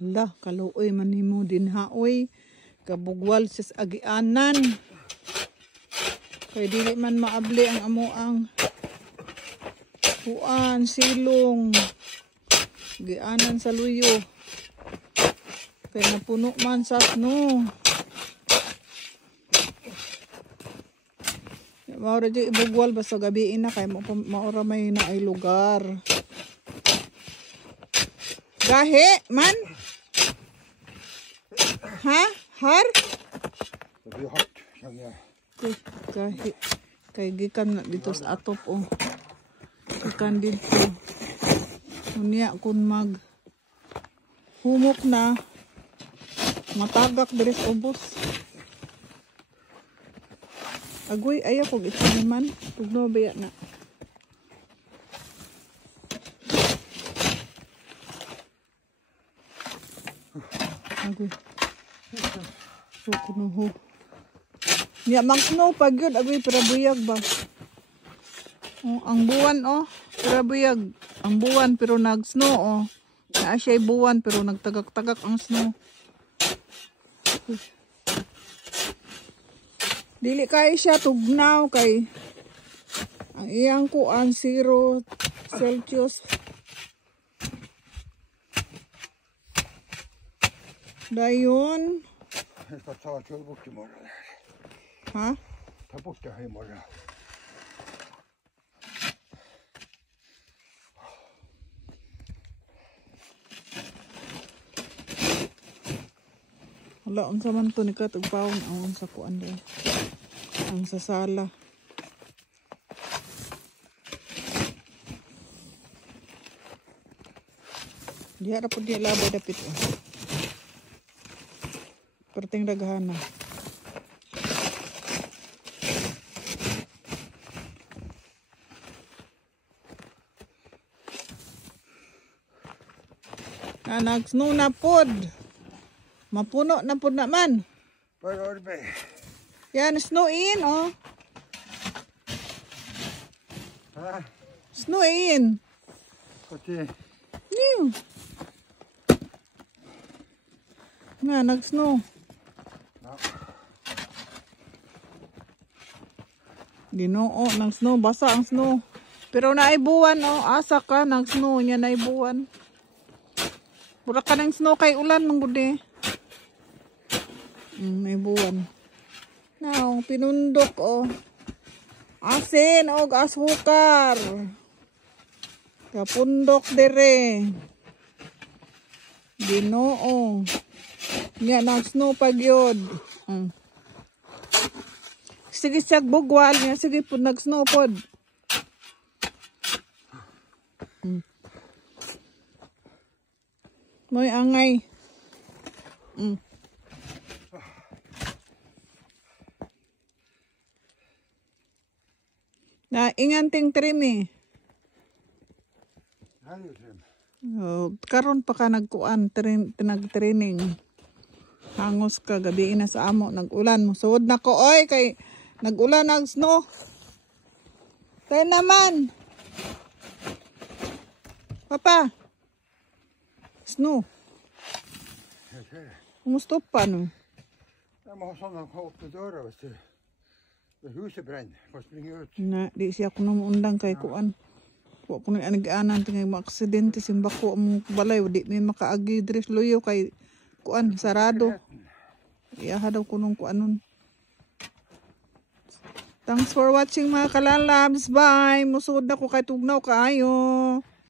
Hala, kaluoy man nimo din haoy. Kabugwal sa agianan. Kaya dili man maabli ang amuang huan, silong. Gianan sa luyo. Kaya napuno man sa snow. Maura di ibugwal basta gabiin na kay maura may na ay lugar. Gahe man? Ha? Har? Gahe. Kay gikan na dito sa atop oh. Gikan dito. Unya kun mag humok na matagak diri sa ubos. Agoy, ayaw kong ito naman. Tugno baya na. Agoy. So, kunuho. Niya, mang snow pag yun. Agoy, parabuyag ba? Oh, ang buwan, oh. Parabuyag. Ang buwan, pero nag-snow, oh. Naa siya'y buwan, pero nagtagak-tagak ang snow. Dili kay siya tugnaw kay ang iyang kuan 0 Celsius. Dayon. Ha? Tapos tayo mo na. Wala, ang saman to ni katugpawon ang sa kuan din. Ang sa sala. Diha ra pud di labay dapit oh. Perting daghana. Nag-snow na pod. Mapuno na pod naman. Pero orbe. Yan, snow in, oh. Ha? Snow in. Pati. New. Nga, nag-snow. No. Ginoo, nag-snow. Basa ang snow. Pero naibuwan, oh. Asa ka, nag-snow niya, naibuwan. Pura ka ng snow kay ulan, manggudi. Naibuwan. Now, pinundok, oh. Asin, o, asukar. Kapundok dire. Ginoo. Nga, nag-snow pag yun. Sige siya bugwal niya. Sige po, nag-snow pod. Mo'y angay. Na inganting trim eh. Oh, karon pa ka nagkuan nag-training. Hangos ka gabi na sa amo nag-ulan mo. Suod na ko oy kay nag-ulan nag snow. Tayo naman. Papa. Snow. Kumusta pa no? Jeg må ha sånn at han åpner døra hvis huset brenner. Bare springer ut. Na, di siya ko nung kay kuan. Wa ko na anag-anan tingay maaksidente simbako ang balay di may makaagi diri luyo kay kuan sarado. Iya daw kunong kuanon. Thanks for watching mga kalalabs. Bye. Musud na ko kay tugnaw kaayo.